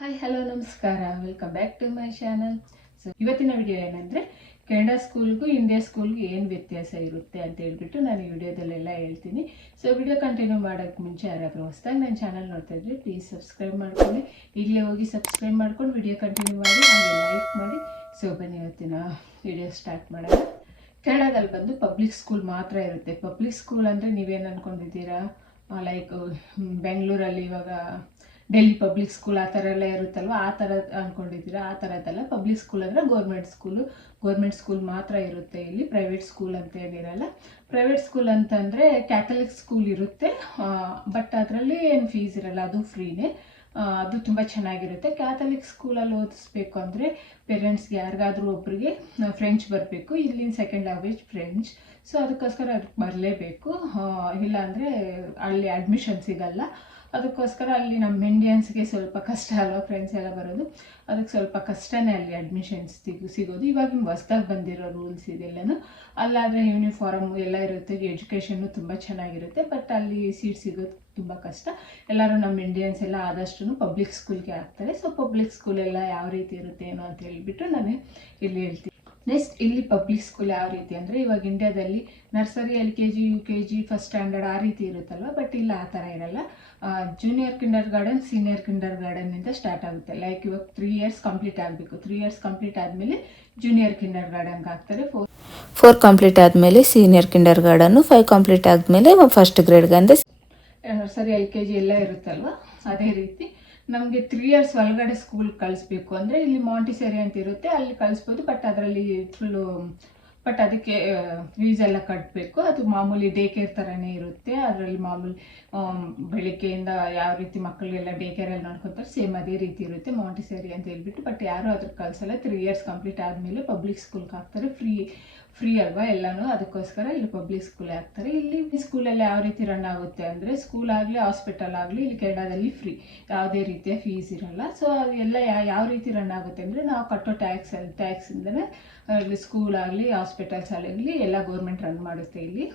Hi hello ನಮಸ್ಕಾರ. Welcome back to my channel so ಇವತ್ತಿನ video ಏನಂದರೆ ಕೆನಡಾ ಸ್ಕೂಲ್ಗೂ ಇಂಡಿಯಾ ಸ್ಕೂಲ್ಗೂ ಏನು ವ್ಯತ್ಯಾಸ ಇರುತ್ತೆ ಅಂತ ಹೇಳ್ಬಿಟ್ಟು ನಾನು ಈ ವಿಡಿಯೋದಲ್ಲೆಲ್ಲ ಹೇಳ್ತೀನಿ. ಸೊ ವಿಡಿಯೋ ಕಂಟಿನ್ಯೂ ಮಾಡೋಕ್ಕೆ ಮುಂಚೆ ಯಾರಾದರೂ ಹೊಸ್ದಾಗಿ ನನ್ನ ಚಾನಲ್ ನೋಡ್ತಾ ಇದ್ರೆ ಪ್ಲೀಸ್ ಸಬ್ಸ್ಕ್ರೈಬ್ ಮಾಡ್ಕೊಳ್ಳಿ. ಈಗಲೇ ಹೋಗಿ ಸಬ್ಸ್ಕ್ರೈಬ್ ಮಾಡ್ಕೊಂಡು ವಿಡಿಯೋ ಕಂಟಿನ್ಯೂ ಮಾಡಿ, ಹಾಗೆ ಲೈಕ್ ಮಾಡಿ. ಸೊ ಬನ್ನಿ ಇವತ್ತಿನ ವಿಡಿಯೋ ಸ್ಟಾರ್ಟ್ ಮಾಡೋಣ. ಕೆನಡಾದಲ್ಲಿ ಬಂದು ಪಬ್ಲಿಕ್ ಸ್ಕೂಲ್ ಮಾತ್ರ ಇರುತ್ತೆ. ಪಬ್ಲಿಕ್ ಸ್ಕೂಲ್ ಅಂದರೆ ನೀವೇನು ಅಂದ್ಕೊಂಡಿದ್ದೀರಾ ಲೈಕ್ ಬೆಂಗಳೂರಲ್ಲಿ ಇವಾಗ ಡೆಲ್ಲಿ ಪಬ್ಲಿಕ್ ಸ್ಕೂಲ್ ಆ ಥರ ಎಲ್ಲ ಇರುತ್ತಲ್ವ? ಆ ಥರ ಅಂದ್ಕೊಂಡಿದ್ದೀರಾ ಆ ಥರದ್ದಲ್ಲ ಪಬ್ಲಿಕ್ ಸ್ಕೂಲ್ ಅಂದರೆ ಗೌರ್ಮೆಂಟ್ ಸ್ಕೂಲು ಗೌರ್ಮೆಂಟ್ ಸ್ಕೂಲ್ ಮಾತ್ರ ಇರುತ್ತೆ ಇಲ್ಲಿ ಪ್ರೈವೇಟ್ ಸ್ಕೂಲ್ ಅಂತ ಏನಿರಲ್ಲ. ಪ್ರೈವೇಟ್ ಸ್ಕೂಲ್ ಅಂತಂದರೆ ಕ್ಯಾಥಲಿಕ್ ಸ್ಕೂಲ್ ಇರುತ್ತೆ. ಬಟ್ ಅದರಲ್ಲಿ ಏನು ಫೀಸ್ ಇರಲ್ಲ, ಅದು ಫ್ರೀನೇ ಅದು ತುಂಬ ಚೆನ್ನಾಗಿರುತ್ತೆ. ಕ್ಯಾಥಲಿಕ್ ಸ್ಕೂಲಲ್ಲಿ ಓದಿಸ್ಬೇಕು ಅಂದರೆ ಪೇರೆಂಟ್ಸ್ಗೆ ಯಾರಿಗಾದ್ರೂ ಒಬ್ಬರಿಗೆ ಫ್ರೆಂಚ್ ಬರಬೇಕು. ಇಲ್ಲಿನ ಸೆಕೆಂಡ್ ಲ್ಯಾಂಗ್ವೇಜ್ ಫ್ರೆಂಚ್ ಸೊ ಅದಕ್ಕೋಸ್ಕರ ಅದಕ್ಕೆ ಬರಲೇಬೇಕು. ಇಲ್ಲಾಂದರೆ ಅಲ್ಲಿ ಅಡ್ಮಿಷನ್ ಸಿಗಲ್ಲ. ಅದಕ್ಕೋಸ್ಕರ ಅಲ್ಲಿ ನಮ್ಮ ಇಂಡಿಯನ್ಸ್ಗೆ ಸ್ವಲ್ಪ ಕಷ್ಟ ಅಲ್ವಾ ಫ್ರೆಂಡ್ಸ್ ಎಲ್ಲ ಬರೋದು. ಅದಕ್ಕೆ ಸ್ವಲ್ಪ ಕಷ್ಟನೇ ಅಲ್ಲಿ ಅಡ್ಮಿಷನ್ಸ್ ಸಿಗು ಸಿಗೋದು. ಇವಾಗ ಹೊಸ್ದಾಗಿ ಬಂದಿರೋ ರೂಲ್ಸ್ ಇದೆಲ್ಲನೂ. ಅಲ್ಲಾದರೆ ಯೂನಿಫಾರ್ಮ್ ಎಲ್ಲ ಇರುತ್ತೆ. ಎಜುಕೇಷನ್ನು ತುಂಬ ಚೆನ್ನಾಗಿರುತ್ತೆ. ಬಟ್ ಅಲ್ಲಿ ಸೀಟ್ ಸಿಗೋದು ತುಂಬ ಕಷ್ಟ. ಎಲ್ಲರೂ ನಮ್ಮ ಇಂಡಿಯನ್ಸ್ ಎಲ್ಲ ಆದಷ್ಟು ಪಬ್ಲಿಕ್ ಸ್ಕೂಲ್ಗೆ ಹಾಕ್ತಾರೆ. ಸೊ ಪಬ್ಲಿಕ್ ಸ್ಕೂಲ್ ಎಲ್ಲ ಯಾವ ರೀತಿ ಇರುತ್ತೆ, ಏನೋ ಅಂತ ಹೇಳಿಬಿಟ್ಟು ನಾನು ಇಲ್ಲಿ ಹೇಳ್ತೀನಿ. ನೆಕ್ಸ್ಟ್ ಇಲ್ಲಿ ಪಬ್ಲಿಕ್ ಸ್ಕೂಲ್ ಯಾವ ರೀತಿ ಅಂದರೆ, ಇವಾಗ ಇಂಡಿಯಾದಲ್ಲಿ nursery L K G U K G first standard ಆ ರೀತಿ ಇರುತ್ತಲ್ವ? ಬಟ್ ಇಲ್ಲ, ಆ ಥರ ಇರಲ್ಲ. ಜೂನಿಯರ್ ಕಿಂಡರ್ ಗಾರ್ಡನ್ ಸೀನಿಯರ್ ಕಿಂಡರ್ ಗಾರ್ಡನ್ನಿಂದ ಸ್ಟಾರ್ಟ್ ಆಗುತ್ತೆ. ಲೈಕ್ ಇವಾಗ ತ್ರೀ ಇಯರ್ಸ್ ಕಂಪ್ಲೀಟ್ ಆಗಬೇಕು. ತ್ರೀ ಇಯರ್ಸ್ ಕಂಪ್ಲೀಟ್ ಆದಮೇಲೆ ಜೂನಿಯರ್ ಕಿಂಡರ್ ಗಾರ್ಡನ್ಗೆ ಹಾಕ್ತಾರೆ. ಫೋರ್ ಫೋರ್ ಕಂಪ್ಲೀಟ್ ಆದಮೇಲೆ ಸೀನಿಯರ್ ಕಿಂಡರ್ ಗಾರ್ಡನ್ನು ಫೈವ್ ಕಂಪ್ಲೀಟ್ ಆದಮೇಲೆ ಫಸ್ಟ್ ಗ್ರೇಡ್ಗೆ ಅಂದರೆ ನರ್ಸರಿ ಎಲ್ ಕೆ ಜಿ ಎಲ್ಲ ಇರುತ್ತಲ್ವ? ಅದೇ ರೀತಿ ನಮಗೆ ತ್ರೀ ಇಯರ್ಸ್ ಒಳಗಡೆ ಸ್ಕೂಲ್ ಕಳಿಸ್ಬೇಕು. ಅಂದರೆ ಇಲ್ಲಿ ಮಾಂಟಿಸೇರಿ ಅಂತ ಇರುತ್ತೆ. ಅಲ್ಲಿ ಕಳಿಸ್ಬೋದು ಬಟ್ ಅದರಲ್ಲಿ ಫುಲ್ಲು ಬಟ್ ಅದಕ್ಕೆ ಫೀಸ್ ಎಲ್ಲ ಕಟ್ಟಬೇಕು ಅದು ಮಾಮೂಲಿ ಡೇ ಕೇರ್ ಥರನೇ ಇರುತ್ತೆ. ಅದರಲ್ಲಿ ಮಾಮೂಲಿ ಬೆಳಿಗ್ಗೆಯಿಂದ ಯಾವ ರೀತಿ ಮಕ್ಕಳಿಗೆಲ್ಲ ಡೇ ಕೇರಲ್ಲಿ ನೋಡ್ಕೊತಾರೆ ಸೇಮ್ ಅದೇ ರೀತಿ ಇರುತ್ತೆ. ಮಾಂಟಿಸರಿ ಅಂತ ಹೇಳ್ಬಿಟ್ಟು ಬಟ್ ಯಾರೂ ಅದಕ್ಕೆ ಕಳಿಸಲ್ಲ. ತ್ರೀ ಇಯರ್ಸ್ ಕಂಪ್ಲೀಟ್ ಆದಮೇಲೆ ಪಬ್ಲಿಕ್ ಸ್ಕೂಲ್ಗೆ ಹಾಕ್ತಾರೆ. ಫ್ರೀ ಫ್ರೀ ಅಲ್ವಾ ಎಲ್ಲನೂ? ಅದಕ್ಕೋಸ್ಕರ ಇಲ್ಲಿ ಪಬ್ಲಿಕ್ ಸ್ಕೂಲ್ ಹಾಕ್ತಾರೆ. ಇಲ್ಲಿ ಸ್ಕೂಲಲ್ಲಿ ಯಾವ ರೀತಿ ರನ್ ಆಗುತ್ತೆ ಅಂದರೆ ಸ್ಕೂಲ್ ಆಗಲಿ ಹಾಸ್ಪಿಟಲ್ ಆಗಲಿ, ಇಲ್ಲಿ ಕೆನಡಾದಲ್ಲಿ ಫ್ರೀ ಯಾವುದೇ ರೀತಿಯ ಫೀಸ್ ಇರಲ್ಲ. ಸೊ ಎಲ್ಲ ಯಾವ ರೀತಿ ರನ್ ಆಗುತ್ತೆ ಅಂದರೆ, ನಾವು ಕಟ್ಟೋ ಟ್ಯಾಕ್ಸ್ ಟ್ಯಾಕ್ಸಿಂದನೇ ಸ್ಕೂಲ್ ಆಗಲಿ ಹಾಸ್ಪಿಟಲ್ಸ್ ಆಗಲಿ, ಎಲ್ಲ ಗೌರ್ಮೆಂಟ್ ರನ್ ಮಾಡುತ್ತೆ ಇಲ್ಲಿ.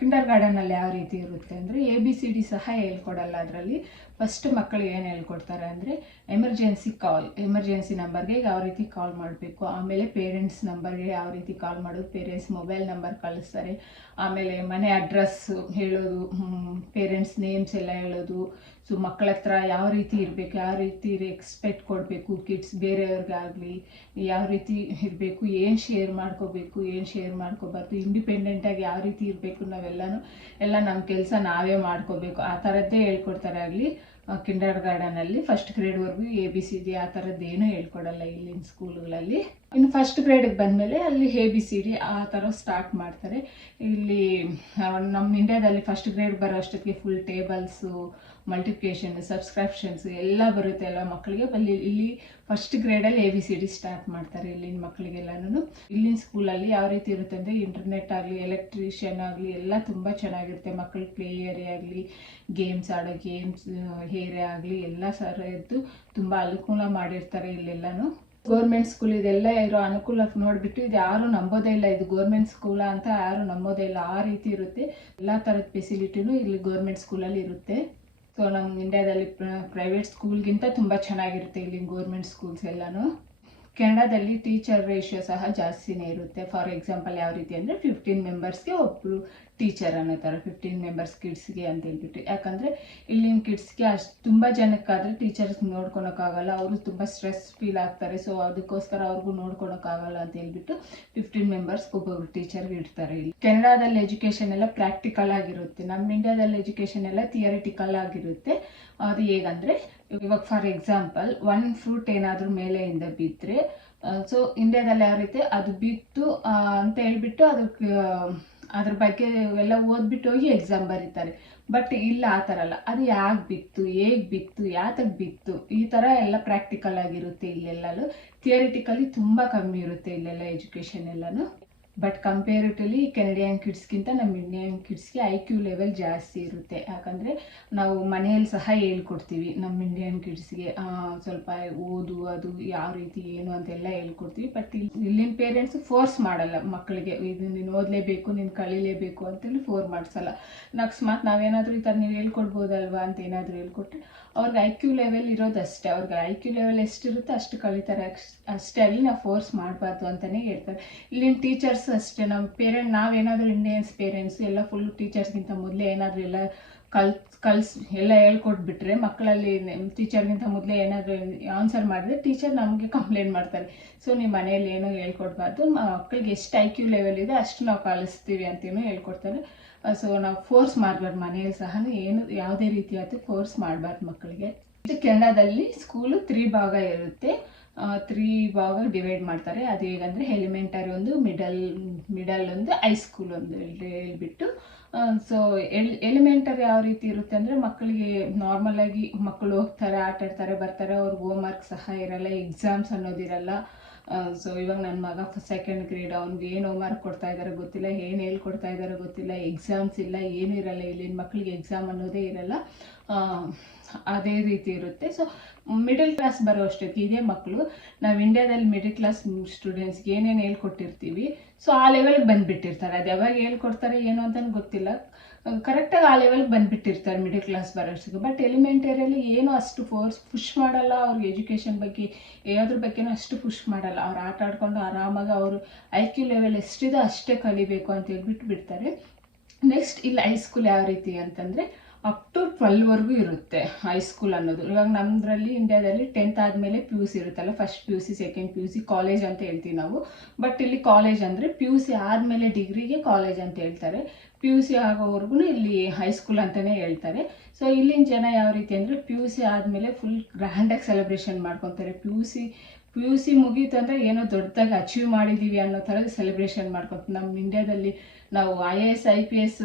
ಕಿಂಡರ್ ಗಾರ್ಡನಲ್ಲಿ ಯಾವ ರೀತಿ ಇರುತ್ತೆ ಅಂದರೆ ಎ ಬಿ ಸಿ ಡಿ ಸಹ ಹೇಳ್ಕೊಡಲ್ಲ ಅದರಲ್ಲಿ. ಫಸ್ಟ್ ಮಕ್ಕಳು ಏನು ಹೇಳ್ಕೊಡ್ತಾರೆ ಅಂದರೆ ಎಮರ್ಜೆನ್ಸಿ ಕಾಲ್ ಎಮರ್ಜೆನ್ಸಿ ನಂಬರ್ಗೆ ಯಾವ ರೀತಿ ಕಾಲ್ ಮಾಡಬೇಕು, ಆಮೇಲೆ ಪೇರೆಂಟ್ಸ್ ನಂಬರ್ಗೆ ಯಾವ ರೀತಿ ಕಾಲ್ ಮಾಡೋದು ಪೇರೆಂಟ್ಸ್ ಮೊಬೈಲ್ ನಂಬರ್ ಕಳಿಸ್ತಾರೆ, ಆಮೇಲೆ ಮನೆ ಅಡ್ರೆಸ್ ಹೇಳೋದು ಪೇರೆಂಟ್ಸ್ ನೇಮ್ಸ್ ಎಲ್ಲ ಹೇಳೋದು ಸೊ ಮಕ್ಕಳ ಹತ್ರ ಯಾವ ರೀತಿ ಇರಬೇಕು, ಯಾವ ರೀತಿ ಎಕ್ಸ್ಪೆಕ್ಟ್ ಕೊಡಬೇಕು ಕಿಡ್ಸ್ ಬೇರೆಯವ್ರಿಗಾಗಲಿ ಯಾವ ರೀತಿ ಇರಬೇಕು, ಏನು ಶೇರ್ ಮಾಡ್ಕೋಬೇಕು, ಏನು ಶೇರ್ ಮಾಡ್ಕೋಬಾರ್ದು ಇಂಡಿಪೆಂಡೆಂಟಾಗಿ ಯಾವ ರೀತಿ ಇರಬೇಕು ನಾವೆಲ್ಲನೂ, ಎಲ್ಲ ನಮ್ಮ ಕೆಲಸ ನಾವೇ ಮಾಡ್ಕೋಬೇಕು. ಆ ಥರದ್ದೇ ಹೇಳ್ಕೊಡ್ತಾರೆ ಆಗಲಿ ಕಿಂಡರ್ ಗಾರ್ಡನಲ್ಲಿ ಫಸ್ಟ್ ಗ್ರೇಡ್ವರೆಗೂ ಎ ಬಿ ಸಿ ಡಿ ಆ ಥರದ್ದು ಏನೂ ಹೇಳ್ಕೊಡಲ್ಲ ಇಲ್ಲಿನ ಸ್ಕೂಲ್ಗಳಲ್ಲಿ ಇನ್ನು ಫಸ್ಟ್ ಗ್ರೇಡಿಗೆ ಬಂದಮೇಲೆ ಅಲ್ಲಿ ಎ ಬಿ ಸಿ ಡಿ ಆ ಥರ ಸ್ಟಾರ್ಟ್ ಮಾಡ್ತಾರೆ. ಇಲ್ಲಿ ನಮ್ಮ ಇಂಡಿಯಾದಲ್ಲಿ ಫಸ್ಟ್ ಗ್ರೇಡ್ ಬರೋ ಅಷ್ಟೊತ್ತಿಗೆ ಫುಲ್ ಟೇಬಲ್ಸು ಮಲ್ಟಿಪ್ಲಿಕೇಶನ್ ಸಬ್ಸ್ಕ್ರಿಪ್ಷನ್ಸ್ ಎಲ್ಲ ಬರುತ್ತೆ ಅಲ್ವಾ ಮಕ್ಕಳಿಗೆ? ಅಲ್ಲಿ ಇಲ್ಲಿ first ಗ್ರೇಡಲ್ಲಿ A B C D start ಮಾಡ್ತಾರೆ ಇಲ್ಲಿನ ಮಕ್ಕಳಿಗೆಲ್ಲನೂ ಇಲ್ಲಿನ ಸ್ಕೂಲಲ್ಲಿ ಯಾವ ರೀತಿ ಇರುತ್ತೆ ಅಂದರೆ ಇಂಟರ್ನೆಟ್ ಆಗಲಿ ಎಲೆಕ್ಟ್ರಿಷಿಯನ್ ಆಗಲಿ, ಎಲ್ಲ ತುಂಬ ಚೆನ್ನಾಗಿರುತ್ತೆ. ಮಕ್ಕಳ ಪ್ಲೇ ಆಗಲಿ ಗೇಮ್ಸ್ ಆಡೋ ಗೇಮ್ಸ್ ಏರಿಯಾ ಆಗಲಿ, ಎಲ್ಲ ಸರ ಇದ್ದು ತುಂಬ ಅನುಕೂಲ ಮಾಡಿರ್ತಾರೆ ಇಲ್ಲೆಲ್ಲನೂ. ಗೌರ್ಮೆಂಟ್ ಸ್ಕೂಲ್ ಇದೆಲ್ಲ ಇರೋ ಅನುಕೂಲಕ್ಕೆ ನೋಡಿಬಿಟ್ಟು ಇದು ಯಾರು ನಂಬೋದೇ ಇಲ್ಲ. ಇದು ಗೌರ್ಮೆಂಟ್ ಸ್ಕೂಲ ಅಂತ ಯಾರು ನಂಬೋದೇ ಇಲ್ಲ. ಆ ರೀತಿ ಇರುತ್ತೆ. ಎಲ್ಲ ಥರದ ಫೆಸಿಲಿಟಿನೂ ಇಲ್ಲಿ ಗೌರ್ಮೆಂಟ್ ಸ್ಕೂಲಲ್ಲಿ ಇರುತ್ತೆ. ಸೊ ನಮ್ಮ ಇಂಡಿಯಾದಲ್ಲಿ ಪ್ರೈವೇಟ್ ಸ್ಕೂಲ್ಗಿಂತ ತುಂಬ ಚೆನ್ನಾಗಿರುತ್ತೆ ಇಲ್ಲಿ ಗೌರ್ಮೆಂಟ್ ಸ್ಕೂಲ್ಸ್ ಎಲ್ಲನೂ. ಕೆನಡಾದಲ್ಲಿ ಟೀಚರ್ ರೇಷಿಯೋ ಸಹ ಜಾಸ್ತಿನೇ ಇರುತ್ತೆ. ಫಾರ್ ಎಕ್ಸಾಂಪಲ್ ಯಾವ ರೀತಿ ಅಂದರೆ ಫಿಫ್ಟೀನ್ ಮೆಂಬರ್ಸ್ಗೆ ಒಬ್ಬರು ಟೀಚರ್ ಅನ್ನೋ ಥರ ಫಿಫ್ಟೀನ್ ಮೆಂಬರ್ಸ್ ಕಿಡ್ಸ್ಗೆ ಅಂತ ಹೇಳ್ಬಿಟ್ಟು. ಯಾಕಂದರೆ ಇಲ್ಲಿನ ಕಿಡ್ಸ್ಗೆ ಅಷ್ಟು, ತುಂಬ ಜನಕ್ಕಾದರೆ ಟೀಚರ್ಸ್ ನೋಡ್ಕೊಳಕ್ಕಾಗಲ್ಲ. ಅವರು ತುಂಬ ಸ್ಟ್ರೆಸ್ ಫೀಲ್ ಆಗ್ತಾರೆ. ಸೊ ಅದಕ್ಕೋಸ್ಕರ ಅವ್ರಿಗೂ ನೋಡ್ಕೊಳಕ್ಕಾಗಲ್ಲ ಅಂತ ಹೇಳ್ಬಿಟ್ಟು ಫಿಫ್ಟೀನ್ ಮೆಂಬರ್ಸ್ ಒಬ್ಬೊಬ್ರು ಟೀಚರ್ಗೆ ಇಡ್ತಾರೆ ಇಲ್ಲಿ. ಕೆನಡಾದಲ್ಲಿ ಎಜುಕೇಷನ್ ಎಲ್ಲ ಪ್ರಾಕ್ಟಿಕಲ್ ಆಗಿರುತ್ತೆ. ನಮ್ಮ ಇಂಡಿಯಾದಲ್ಲಿ ಎಜುಕೇಷನ್ ಎಲ್ಲ ಥಿಯರಿಟಿಕಲ್ ಆಗಿರುತ್ತೆ. ಅದು ಹೇಗಂದರೆ ಇವಾಗ ಫಾರ್ ಎಕ್ಸಾಂಪಲ್ ಒನ್ ಫ್ರೂಟ್ ಏನಾದರೂ ಮೇಲೆಯಿಂದ ಬಿದ್ದರೆ ಸೊ ಇಂಡಿಯಾದಲ್ಲಿ ಯಾವ ರೀತಿ ಅದು ಬಿತ್ತು ಅಂತ ಹೇಳ್ಬಿಟ್ಟು ಅದಕ್ಕೆ ಅದ್ರ ಬಗ್ಗೆ ಎಲ್ಲ ಓದ್ಬಿಟ್ಟು ಹೋಗಿ ಎಕ್ಸಾಮ್ ಬರೀತಾರೆ. ಬಟ್ ಇಲ್ಲ, ಆ ಥರ ಅಲ್ಲ. ಅದು ಯಾಕೆ ಬಿತ್ತು, ಹೇಗೆ ಬಿತ್ತು ಯಾತಕ್ಕೆ ಬಿತ್ತು, ಈ ಥರ ಎಲ್ಲ ಪ್ರಾಕ್ಟಿಕಲ್ ಆಗಿರುತ್ತೆ ಇಲ್ಲೆಲ್ಲೂ ಥಿಯರಿಟಿಕಲಿ ತುಂಬ ಕಮ್ಮಿ ಇರುತ್ತೆ ಇಲ್ಲೆಲ್ಲ ಎಜುಕೇಷನ್ ಎಲ್ಲನೂ. ಬಟ್ ಕಂಪೇರಿಟಿವ್ಲಿ ಕೆನಡಿಯನ್ ಕಿಡ್ಸ್ಗಿಂತ ನಮ್ಮ ಇಂಡಿಯನ್ ಕಿಡ್ಸ್ಗೆ ಐ ಕ್ಯೂ ಲೆವೆಲ್ ಜಾಸ್ತಿ ಇರುತ್ತೆ. ಯಾಕಂದರೆ ನಾವು ಮನೆಯಲ್ಲಿ ಸಹ ಹೇಳ್ಕೊಡ್ತೀವಿ ನಮ್ಮ ಇಂಡಿಯನ್ ಕಿಡ್ಸ್ಗೆ ಸ್ವಲ್ಪ ಓದು, ಅದು ಯಾವ ರೀತಿ, ಏನು ಅಂತೆಲ್ಲ ಹೇಳ್ಕೊಡ್ತೀವಿ. ಬಟ್ ಇಲ್ಲಿ ಇಲ್ಲಿನ ಪೇರೆಂಟ್ಸ್ ಫೋರ್ಸ್ ಮಾಡಲ್ಲ ಮಕ್ಕಳಿಗೆ, ಇದು ನೀನು ಓದಲೇಬೇಕು, ನೀನು ಕಲೀಲೇಬೇಕು ಅಂತೇಳಿ ಫೋರ್ ಮಾಡಿಸಲ್ಲ. ಅಕಸ್ಮಾತ್ ನಾವೇನಾದರೂ ಈ ಥರ ನೀವು ಹೇಳ್ಕೊಡ್ಬೋದಲ್ವಾ ಅಂತ ಏನಾದರೂ ಹೇಳ್ಕೊಟ್ರೆ ಅವ್ರಿಗೆ ಐ ಕ್ಯೂ ಲೆವೆಲ್ ಇರೋದು ಅಷ್ಟೇ ಅವ್ರಿಗೆ ಐ ಕ್ಯೂ ಲೆವೆಲ್ ಎಷ್ಟಿರುತ್ತೋ ಅಷ್ಟು ಕಲಿತಾರೆ, ಅಷ್ಟೇ ಅಲ್ಲಿ ನಾವು ಫೋರ್ಸ್ ಮಾಡಬಾರ್ದು ಅಂತಲೇ ಹೇಳ್ತಾರೆ. ಇಲ್ಲಿನ ಟೀಚರ್ಸ್ ಅಷ್ಟೇ ನಮ್ಮ ಪೇರೆಂಟ್ ನಾವೇನಾದರೂ ಇಂಡಿಯನ್ಸ್ ಪೇರೆಂಟ್ಸ್ ಎಲ್ಲ ಫುಲ್ ಟೀಚರ್ಸ್ಗಿಂತ ಮೊದಲೇ ಏನಾದರೂ ಎಲ್ಲ ಕಲ್, ಕಲ್ಸ್, ಎಲ್ಲ ಹೇಳ್ಕೊಟ್ಬಿಟ್ರೆ ಮಕ್ಕಳಲ್ಲಿ ಟೀಚರ್ಗಿಂತ ಮೊದಲೇ ಏನಾದರೂ ಆನ್ಸರ್ ಮಾಡಿದ್ರೆ ಟೀಚರ್ ನಮಗೆ ಕಂಪ್ಲೇಂಟ್ ಮಾಡ್ತಾರೆ. ಸೊ ನಿಮ್ಮ ಮನೆಯಲ್ಲಿ ಏನೋ ಹೇಳ್ಕೊಡ್ಬಾರ್ದು ಮಕ್ಕಳಿಗೆ ಎಷ್ಟು ಐ ಕ್ಯೂ ಲೆವೆಲ್ ಇದೆ ಅಷ್ಟು ನಾವು ಕಲಿಸ್ತೀವಿ ಅಂತೇನು ಹೇಳ್ಕೊಡ್ತಾರೆ. ಸೊ ನಾವು ಫೋರ್ಸ್ ಮಾಡಬಾರ್ದು, ಮನೆಯಲ್ಲಿ ಸಹ ಏನು ಯಾವುದೇ ರೀತಿಯಾದ ಫೋರ್ಸ್ ಮಾಡಬಾರ್ದು ಮಕ್ಕಳಿಗೆ. ಇದು ಕೆನಡಾದಲ್ಲಿ ಸ್ಕೂಲು ತ್ರೀ ಭಾಗ ಇರುತ್ತೆ. ತ್ರೀ ಭಾಗ ಡಿವೈಡ್ ಮಾಡ್ತಾರೆ. ಅದು ಹೇಗಂದರೆ ಎಲಿಮೆಂಟರಿ ಒಂದು ಮಿಡಲ್ ಮಿಡಲ್ ಒಂದು ಹೈಸ್ಕೂಲ್ ಒಂದು ಹೇಳ್- ಹೇಳ್ಬಿಟ್ಟು. ಸೊ ಎಲ್ ಎಲಿಮೆಂಟರಿ ಯಾವ ರೀತಿ ಇರುತ್ತೆ ಅಂದರೆ ಮಕ್ಕಳಿಗೆ ನಾರ್ಮಲ್ ಆಗಿ ಮಕ್ಕಳು ಹೋಗ್ತಾರೆ ಆಟ ಆಡ್ತಾರೆ ಬರ್ತಾರೆ, ಅವ್ರಿಗೆ ಹೋಮ್ ವರ್ಕ್ ಸಹ ಇರಲ್ಲ ಎಕ್ಸಾಮ್ಸ್ ಅನ್ನೋದಿರಲ್ಲ. ಸೊ ಇವಾಗ ನನ್ನ ಮಗ ಸೆಕೆಂಡ್ ಗ್ರೇಡ್ ಅವ್ನಿಗೆ ಏನು ಹೋಮ್ ವರ್ಕ್ ಕೊಡ್ತಾ ಇದ್ದಾರೆ ಗೊತ್ತಿಲ್ಲ, ಏನು ಹೇಳ್ಕೊಡ್ತಾ ಇದ್ದಾರೆ ಗೊತ್ತಿಲ್ಲ ಎಕ್ಸಾಮ್ಸ್ ಇಲ್ಲ, ಏನೂ ಇರಲ್ಲ, ಇಲ್ಲಿನ ಮಕ್ಕಳಿಗೆ ಎಕ್ಸಾಮ್ ಅನ್ನೋದೇ ಇರಲ್ಲ. ಅದೇ ರೀತಿ ಇರುತ್ತೆ. ಸೊ ಮಿಡಲ್ ಕ್ಲಾಸ್ ಬರೋ ಅಷ್ಟೊತ್ತಿಗೆ ಇದೇ ಮಕ್ಕಳು ನಾವು ಇಂಡಿಯಾದಲ್ಲಿ ಮಿಡಲ್ ಕ್ಲಾಸ್ ಸ್ಟೂಡೆಂಟ್ಸ್ಗೆ ಏನೇನು ಹೇಳ್ಕೊಟ್ಟಿರ್ತೀವಿ ಸೊ ಆ ಲೆವೆಲ್ಗೆ ಬಂದುಬಿಟ್ಟಿರ್ತಾರೆ. ಅದು ಯಾವಾಗ ಹೇಳ್ಕೊಡ್ತಾರೆ, ಏನು ಅಂತ ಗೊತ್ತಿಲ್ಲ. ಕರೆಕ್ಟಾಗಿ ಆ ಲೆವೆಲ್ಗೆ ಬಂದುಬಿಟ್ಟಿರ್ತಾರೆ ಮಿಡಲ್ ಕ್ಲಾಸ್ ಬರೋಷ್ಟಿಗೆ ಬಟ್ ಎಲಿಮೆಂಟರಿಯಲ್ಲಿ ಏನು ಅಷ್ಟು ಫೋರ್ಸ್ ಪುಷ್ ಮಾಡಲ್ಲ. ಅವ್ರಿಗೆ ಎಜುಕೇಷನ್ ಬಗ್ಗೆ ಯಾವುದ್ರ ಬಗ್ಗೆನೂ ಅಷ್ಟು ಪುಷ್ ಮಾಡಲ್ಲ. ಅವ್ರು ಆಟ ಆಡ್ಕೊಂಡು ಆರಾಮಾಗಿ ಅವರು ಐ ಕ್ಯೂ ಲೆವೆಲ್ ಎಷ್ಟಿದೆ ಅಷ್ಟೇ ಕಲಿಬೇಕು ಅಂತ ಹೇಳ್ಬಿಟ್ಟು ಬಿಡ್ತಾರೆ. ನೆಕ್ಸ್ಟ್ ಇಲ್ಲಿ ಹೈಸ್ಕೂಲ್ ಯಾವ ರೀತಿ ಅಂತಂದರೆ ಅಪ್ ಟು ಟ್ವೆಲ್ವರೆಗೂ ಇರುತ್ತೆ ಹೈಸ್ಕೂಲ್ ಅನ್ನೋದು. ಇವಾಗ ನಮ್ಮದ್ರಲ್ಲಿ ಇಂಡಿಯಾದಲ್ಲಿ ಟೆಂತ್ ಆದಮೇಲೆ ಪಿ ಯು ಸಿ ಇರುತ್ತಲ್ಲ first P U C second P U C college ಅಂತ ಹೇಳ್ತೀವಿ ನಾವು. ಬಟ್ ಇಲ್ಲಿ ಕಾಲೇಜ್ ಅಂದರೆ ಪಿ ಯು ಸಿ ಆದಮೇಲೆ ಡಿಗ್ರಿಗೆ ಕಾಲೇಜ್ ಅಂತ ಹೇಳ್ತಾರೆ. ಪಿ ಯು ಸಿ ಆಗೋವರೆಗೂ ಇಲ್ಲಿ ಹೈಸ್ಕೂಲ್ ಅಂತಲೇ ಹೇಳ್ತಾರೆ. ಸೊ ಇಲ್ಲಿನ ಜನ ಯಾವ ರೀತಿ ಅಂದರೆ ಪಿ ಯು ಸಿ ಆದಮೇಲೆ ಫುಲ್ ಗ್ರ್ಯಾಂಡಾಗಿ ಸೆಲೆಬ್ರೇಷನ್ ಮಾಡ್ಕೊತಾರೆ. P U C P U C ಮುಗೀತು ಅಂದರೆ ಏನೋ ದೊಡ್ಡದಾಗಿ ಅಚೀವ್ ಮಾಡಿದ್ದೀವಿ ಅನ್ನೋ ಥರದ ಸೆಲೆಬ್ರೇಷನ್ ಮಾಡ್ಕೊತ ನಮ್ಮ ಇಂಡಿಯಾದಲ್ಲಿ ನಾವು I A S I P S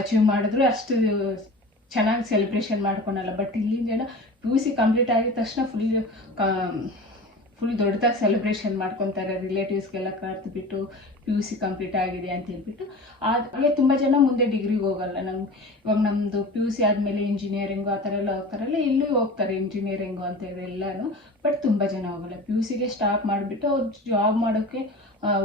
achieve ಮಾಡಿದ್ರು ಅಷ್ಟು ಚೆನ್ನಾಗಿ ಸೆಲೆಬ್ರೇಷನ್ ಮಾಡ್ಕೊಳಲ್ಲ ಬಟ್ ಇಲ್ಲಿನ ಜನ ಪಿ ಯು ಸಿ ಕಂಪ್ಲೀಟ್ ಆಗಿದ ತಕ್ಷಣ ಫುಲ್ ಫುಲ್ ದೊಡ್ಡದಾಗಿ ಸೆಲೆಬ್ರೇಷನ್ ಮಾಡ್ಕೊತಾರೆ ರಿಲೇಟಿವ್ಸ್ಗೆಲ್ಲ ಕರೆದುಬಿಟ್ಟು ಪಿ ಯು ಸಿ ಕಂಪ್ಲೀಟ್ ಆಗಿದೆ ಅಂತ ಹೇಳ್ಬಿಟ್ಟು. ಆದರೆ ತುಂಬ ಜನ ಮುಂದೆ ಡಿಗ್ರಿಗೆ ಹೋಗಲ್ಲ. ನಮ್ಮ ಇವಾಗ ನಮ್ಮದು ಪಿ ಯು ಸಿ ಆದಮೇಲೆ ಇಂಜಿನಿಯರಿಂಗು ಆ ಥರ ಎಲ್ಲ ಹೋಗ್ತಾರಲ್ಲ, ಇಲ್ಲೂ ಹೋಗ್ತಾರೆ ಇಂಜಿನಿಯರಿಂಗು ಅಂತ ಎಲ್ಲರೂ ಬಟ್ ತುಂಬ ಜನ ಹೋಗಲ್ಲ. ಪಿ ಯು ಸಿಗೆ ಸ್ಟಾಪ್ ಮಾಡಿಬಿಟ್ಟು ಅವ್ರು ಜಾಬ್ ಮಾಡೋಕ್ಕೆ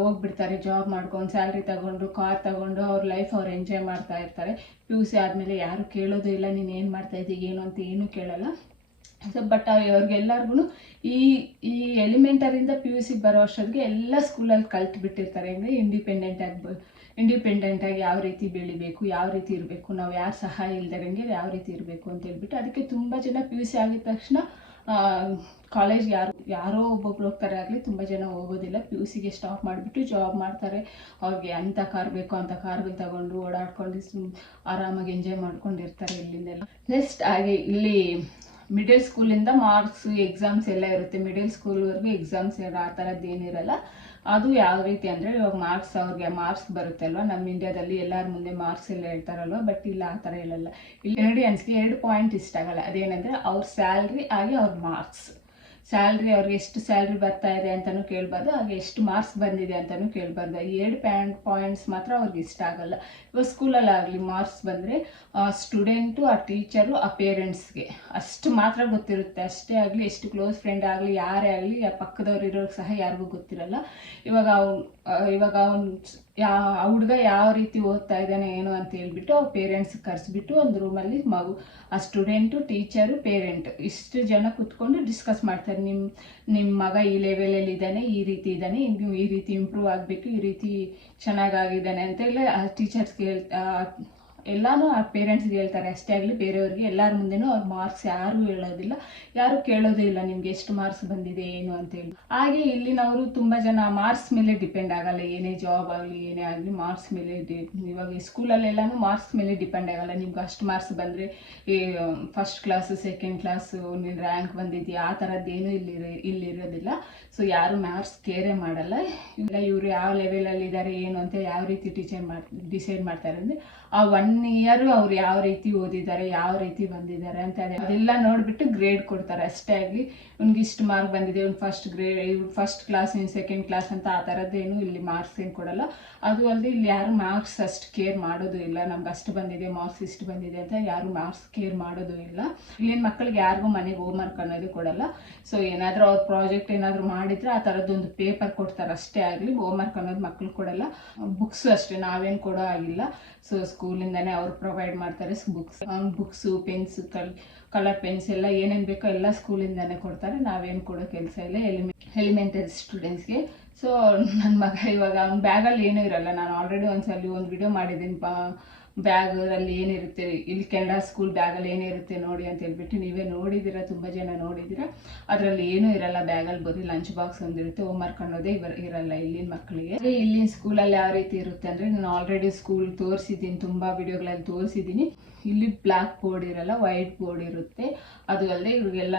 ಹೋಗ್ಬಿಡ್ತಾರೆ. ಜಾಬ್ ಮಾಡ್ಕೊಂಡು ಸ್ಯಾಲ್ರಿ ತಗೊಂಡು ಕಾರ್ ತಗೊಂಡು ಅವ್ರ ಲೈಫ್ ಅವ್ರು ಎಂಜಾಯ್ ಮಾಡ್ತಾ ಇರ್ತಾರೆ. ಪಿ ಯು ಸಿ ಆದಮೇಲೆ ಯಾರು ಕೇಳೋದು ಇಲ್ಲ, ನೀನು ಏನು ಮಾಡ್ತಾ ಇದ್ದೀವಿ ಏನು ಅಂತ ಏನೂ ಕೇಳಲ್ಲ. ಸೊ ಬಟ್ ಅವ್ರಿಗೆಲ್ಲರಿಗೂ ಈ ಈ ಎಲಿಮೆಂಟರಿಂದ ಪಿ ಯು ಸಿ ಬರೋ ಅಷ್ಟೊತ್ತಿಗೆ ಎಲ್ಲ ಸ್ಕೂಲಲ್ಲಿ ಕಲ್ತು ಬಿಟ್ಟಿರ್ತಾರೆ ಅಂದರೆ ಇಂಡಿಪೆಂಡೆಂಟ್ ಆಗಿ ಇಂಡಿಪೆಂಡೆಂಟ್ ಆಗಿ ಯಾವ ರೀತಿ ಬೆಳಿಬೇಕು, ಯಾವ ರೀತಿ ಇರಬೇಕು, ನಾವು ಯಾರು ಸಹಾಯ ಇಲ್ದಿರಂಗೆ ಯಾವ ರೀತಿ ಇರಬೇಕು ಅಂತ ಹೇಳ್ಬಿಟ್ಟು ಅದಕ್ಕೆ ತುಂಬ ಜನ ಪಿ ಯು ಸಿ ಆಗಿದ ತಕ್ಷಣ ಕಾಲೇಜ್ ಯಾರು, ಯಾರೋ ಒಬ್ಬೊಬ್ರು ಹೋಗ್ತಾರೆ ಆಗಲಿ ತುಂಬ ಜನ ಹೋಗೋದಿಲ್ಲ. ಪಿ ಯು ಸಿಗೆ ಸ್ಟಾಪ್ ಮಾಡಿಬಿಟ್ಟು ಜಾಬ್ ಮಾಡ್ತಾರೆ. ಅವ್ರಿಗೆ ಅಂಥ ಕಾರ್ ಬೇಕು ಅಂತ ಕಾರ್ಗಳು ತಗೊಂಡು ಓಡಾಡ್ಕೊಂಡು ಆರಾಮಾಗಿ ಎಂಜಾಯ್ ಮಾಡ್ಕೊಂಡಿರ್ತಾರೆ ಇಲ್ಲಿಂದೆಲ್ಲ. ನೆಕ್ಸ್ಟ್ ಹಾಗೆ ಇಲ್ಲಿ ಮಿಡಲ್ ಸ್ಕೂಲಿಂದ ಮಾರ್ಕ್ಸ್ ಎಕ್ಸಾಮ್ಸ್ ಎಲ್ಲ ಇರುತ್ತೆ. ಮಿಡಲ್ ಸ್ಕೂಲ್ವರೆಗೂ ಎಕ್ಸಾಮ್ಸ್ ಆ ಥರದ್ದು ಏನಿರಲ್ಲ, ಅದು ಯಾವ ರೀತಿ ಅಂದರೆ ಇವಾಗ ಮಾರ್ಕ್ಸ್ ಅವ್ರಿಗೆ ಮಾರ್ಕ್ಸ್ ಬರುತ್ತೆ ಅಲ್ವಾ? ನಮ್ಮ ಇಂಡಿಯಾದಲ್ಲಿ ಎಲ್ಲರ ಮುಂದೆ ಮಾರ್ಕ್ಸ್ ಎಲ್ಲ ಹೇಳ್ತಾರಲ್ವ? ಬಟ್ ಇಲ್ಲ ಆ ಥರ ಇಲ್ಲಲ್ಲ ಇಲ್ಲಿ ಅನ್ಸ್ಗೆ ಎರಡು ಪಾಯಿಂಟ್ ಇಷ್ಟ ಆಗಲ್ಲ ಅದೇನಂದರೆ ಅವ್ರ ಸ್ಯಾಲ್ರಿ ಆಗಿ ಅವ್ರ ಮಾರ್ಕ್ಸ್ ಸ್ಯಾಲ್ರಿ ಅವ್ರಿಗೆ ಎಷ್ಟು ಸ್ಯಾಲ್ರಿ ಬರ್ತಾ ಇದೆ ಅಂತಲೂ ಕೇಳಬಾರ್ದು, ಹಾಗೆ ಎಷ್ಟು ಮಾರ್ಕ್ಸ್ ಬಂದಿದೆ ಅಂತಲೂ ಕೇಳಬಾರ್ದು. ಈ ಎರಡು ಪ್ಯಾಂಟ್ ಪಾಯಿಂಟ್ಸ್ ಮಾತ್ರ ಅವ್ರಿಗೆ ಇಷ್ಟ ಆಗಲ್ಲ. ಇವಾಗ ಸ್ಕೂಲಲ್ಲಾಗಲಿ ಮಾರ್ಕ್ಸ್ ಬಂದರೆ ಸ್ಟೂಡೆಂಟು ಆ ಟೀಚರು ಆ ಪೇರೆಂಟ್ಸ್ಗೆ ಅಷ್ಟು ಮಾತ್ರ ಗೊತ್ತಿರುತ್ತೆ. ಅಷ್ಟೇ ಆಗಲಿ, ಎಷ್ಟು ಕ್ಲೋಸ್ ಫ್ರೆಂಡ್ ಆಗಲಿ, ಯಾರೇ ಆಗಲಿ ಪಕ್ಕದವ್ರು ಇರೋರು ಸಹ ಯಾರಿಗೂ ಗೊತ್ತಿರಲ್ಲ. ಇವಾಗ ಅವ್ನು ಇವಾಗ ಅವ್ನು ಯಾ ಆ ಹುಡುಗ ಯಾವ ರೀತಿ ಓದ್ತಾ ಇದ್ದಾನೆ, ಏನು ಅಂತ ಹೇಳ್ಬಿಟ್ಟು ಅವ್ರ ಪೇರೆಂಟ್ಸ್ ಕರೆಸ್ಬಿಟ್ಟು ಒಂದು ರೂಮಲ್ಲಿ ಮಗು, ಆ ಸ್ಟೂಡೆಂಟು ಟೀಚರು ಪೇರೆಂಟ್ ಇಷ್ಟು ಜನ ಕುತ್ಕೊಂಡು ಡಿಸ್ಕಸ್ ಮಾಡ್ತಾರೆ. ನಿಮ್ಮ ನಿಮ್ಮ ಮಗ ಈ ಲೆವೆಲಲ್ಲಿ ಇದ್ದಾನೆ, ಈ ರೀತಿ ಇದ್ದಾನೆ, ನೀವು ಈ ರೀತಿ ಇಂಪ್ರೂವ್ ಆಗಬೇಕು, ಈ ರೀತಿ ಚೆನ್ನಾಗಾಗಿದ್ದಾನೆ ಅಂತೇಳಿ ಆ ಟೀಚರ್ಸ್ಗೆ ಹೇಳ್ ಎಲ್ಲಾನು ಆ ಪೇರೆಂಟ್ಸ್ಗೆ ಹೇಳ್ತಾರೆ, ಅಷ್ಟೇ ಆಗಲಿ ಬೇರೆಯವ್ರಿಗೆ ಎಲ್ಲರ ಮುಂದೆನೂ ಅವ್ರ ಮಾರ್ಕ್ಸ್ ಯಾರೂ ಹೇಳೋದಿಲ್ಲ. ಯಾರು ಕೇಳೋದೇ ಇಲ್ಲ ನಿಮ್ಗೆ ಎಷ್ಟು ಮಾರ್ಕ್ಸ್ ಬಂದಿದೆ, ಏನು ಅಂತೇಳಿ ಹಾಗೆ ಇಲ್ಲಿನವರು ತುಂಬ ಜನ ಮಾರ್ಕ್ಸ್ ಮೇಲೆ ಡಿಪೆಂಡ್ ಆಗಲ್ಲ, ಏನೇ ಜಾಬ್ ಆಗಲಿ, ಏನೇ ಆಗಲಿ ಮಾರ್ಕ್ಸ್ ಮೇಲೆ ಡಿ- ಇವಾಗ ಸ್ಕೂಲಲ್ಲೆಲ್ಲನೂ ಮಾರ್ಕ್ಸ್ ಮೇಲೆ ಡಿಪೆಂಡ್ ಆಗಲ್ಲ. ನಿಮ್ಗೆ ಅಷ್ಟು ಮಾರ್ಕ್ಸ್ ಬಂದರೆ, ಈ ಫಸ್ಟ್ ಕ್ಲಾಸು ಸೆಕೆಂಡ್ ಕ್ಲಾಸು ನೀನು ರ್ಯಾಂಕ್ ಬಂದಿದ್ಯಾ, ಆ ಥರದ್ದೇನು ಇಲ್ಲಿ ಇಲ್ಲಿ ಇರೋದಿಲ್ಲ ಸೊ ಯಾರು ಮಾರ್ಕ್ಸ್ ಕೇರೇ ಮಾಡಲ್ಲ. ಇಲ್ಲ, ಇವರು ಯಾವ ಲೆವೆಲಲ್ಲಿ ಇದ್ದಾರೆ ಏನು ಅಂತ ಯಾವ ರೀತಿ ಟೀಚರ್ ಮಾಡಿ ಡಿಸೈಡ್ ಮಾಡ್ತಾರೆ ಅಂದರೆ, ಆ ಒನ್ ಒನ್ ಇಯರ್ ಅವ್ರು ಯಾವ ರೀತಿ ಓದಿದ್ದಾರೆ, ಯಾವ ರೀತಿ ಬಂದಿದ್ದಾರೆ ಅಂತ ಅದೇ- ಅದೆಲ್ಲ ನೋಡ್ಬಿಟ್ಟು ಗ್ರೇಡ್ ಕೊಡ್ತಾರೆ. ಅಷ್ಟೇ ಆಗಿ ಅವ್ನಿಗೆ ಇಷ್ಟು ಮಾರ್ಕ್ ಬಂದಿದೆ, ಇವ್ನು first grade first class in second class ಅಂತ ಆ ಥರದ್ದೇನು ಇಲ್ಲಿ ಮಾರ್ಕ್ಸ್ ಏನು ಕೊಡಲ್ಲ. ಅದು ಅಲ್ಲದೆ ಇಲ್ಲಿ ಯಾರು ಮಾರ್ಕ್ಸ್ ಅಷ್ಟು ಕೇರ್ ಮಾಡೋದು ಇಲ್ಲ. ನಮ್ಗೆ ಅಷ್ಟು ಬಂದಿದೆ ಮಾರ್ಕ್ಸ್ ಇಷ್ಟು ಬಂದಿದೆ ಅಂತ ಯಾರು ಮಾರ್ಕ್ಸ್ ಕೇರ್ ಮಾಡೋದು ಇಲ್ಲ. ಇಲ್ಲಿನ ಮಕ್ಕಳಿಗೆ ಯಾರಿಗೂ ಮನೆಗೆ ಹೋಮ್ ವರ್ಕ್ ಅನ್ನೋದು ಕೊಡಲ್ಲ. ಸೊ ಏನಾದರೂ ಅವ್ರ ಪ್ರಾಜೆಕ್ಟ್ ಏನಾದರೂ ಮಾಡಿದ್ರೆ ಆ ಥರದ್ದೊಂದು ಪೇಪರ್ ಕೊಡ್ತಾರೆ. ಅಷ್ಟೇ ಆಗಲಿ ಹೋಮ್ ವರ್ಕ್ ಅನ್ನೋದು ಮಕ್ಕಳು ಕೊಡಲ್ಲ. ಬುಕ್ಸು ಅಷ್ಟೇ, ನಾವೇನು ಕೊಡೋ ಆಗಿಲ್ಲ ಸೊ ಸ್ಕೂಲಿಂದನೇ ಅವ್ರು ಪ್ರೊವೈಡ್ ಮಾಡ್ತಾರೆ books books pencil colour pens ಎಲ್ಲ ಏನೇನು ಬೇಕೋ ಎಲ್ಲ ಸ್ಕೂಲಿಂದನೇ ಕೊಡ್ತಾರೆ. ನಾವೇನು ಕೊಡೋ ಕೆಲಸ ಇಲ್ಲ. ಎಲಿಮೆ ಎಲಿಮೆಂಟರಿ ಸ್ಟೂಡೆಂಟ್ಸ್ಗೆ ಸೊ ನನ್ನ ಮಗ ಇವಾಗ, ಅವ್ನ ಬ್ಯಾಗಲ್ಲಿ ಏನೂ ಇರಲ್ಲ. ನಾನು ಆಲ್ರೆಡಿ ಒಂದ್ಸಲ ಒಂದು ವಿಡಿಯೋ ಮಾಡಿದ್ದೀನಿ. ಪಾ ಬ್ಯಾಗಲ್ಲಿ ಏನಿರುತ್ತೆ, ಇಲ್ಲಿ ಕೆನಡಾ ಸ್ಕೂಲ್ ಬ್ಯಾಗಲ್ಲಿ ಏನಿರುತ್ತೆ ನೋಡಿ ಅಂತ ಹೇಳ್ಬಿಟ್ಟು ನೀವೇ ನೋಡಿದ್ದೀರಾ, ತುಂಬ ಜನ ನೋಡಿದ್ದೀರಾ. ಅದರಲ್ಲಿ ಏನೂ ಇರಲ್ಲ ಬ್ಯಾಗಲ್ಲಿ ಬರೀ ಲಂಚ್ ಬಾಕ್ಸ್ ಒಂದಿರುತ್ತೆ ಹೋಮ್ ವರ್ಕ್ ಅನ್ನೋದೇ ಇರಲ್ಲ ಇಲ್ಲಿನ ಮಕ್ಕಳಿಗೆ ಇಲ್ಲಿ ಇಲ್ಲಿನ ಸ್ಕೂಲಲ್ಲಿ ಯಾವ ರೀತಿ ಇರುತ್ತೆ ಅಂದರೆ, ನಾನು ಆಲ್ರೆಡಿ ಸ್ಕೂಲ್ ತೋರಿಸಿದ್ದೀನಿ, ತುಂಬ ವಿಡಿಯೋಗಳಲ್ಲಿ ತೋರಿಸಿದ್ದೀನಿ. ಇಲ್ಲಿ ಬ್ಲ್ಯಾಕ್ ಬೋರ್ಡ್ ಇರಲ್ಲ ವೈಟ್ ಬೋರ್ಡ್ ಇರುತ್ತೆ. ಅದು ಅಲ್ಲದೆ ಇವ್ರಿಗೆಲ್ಲ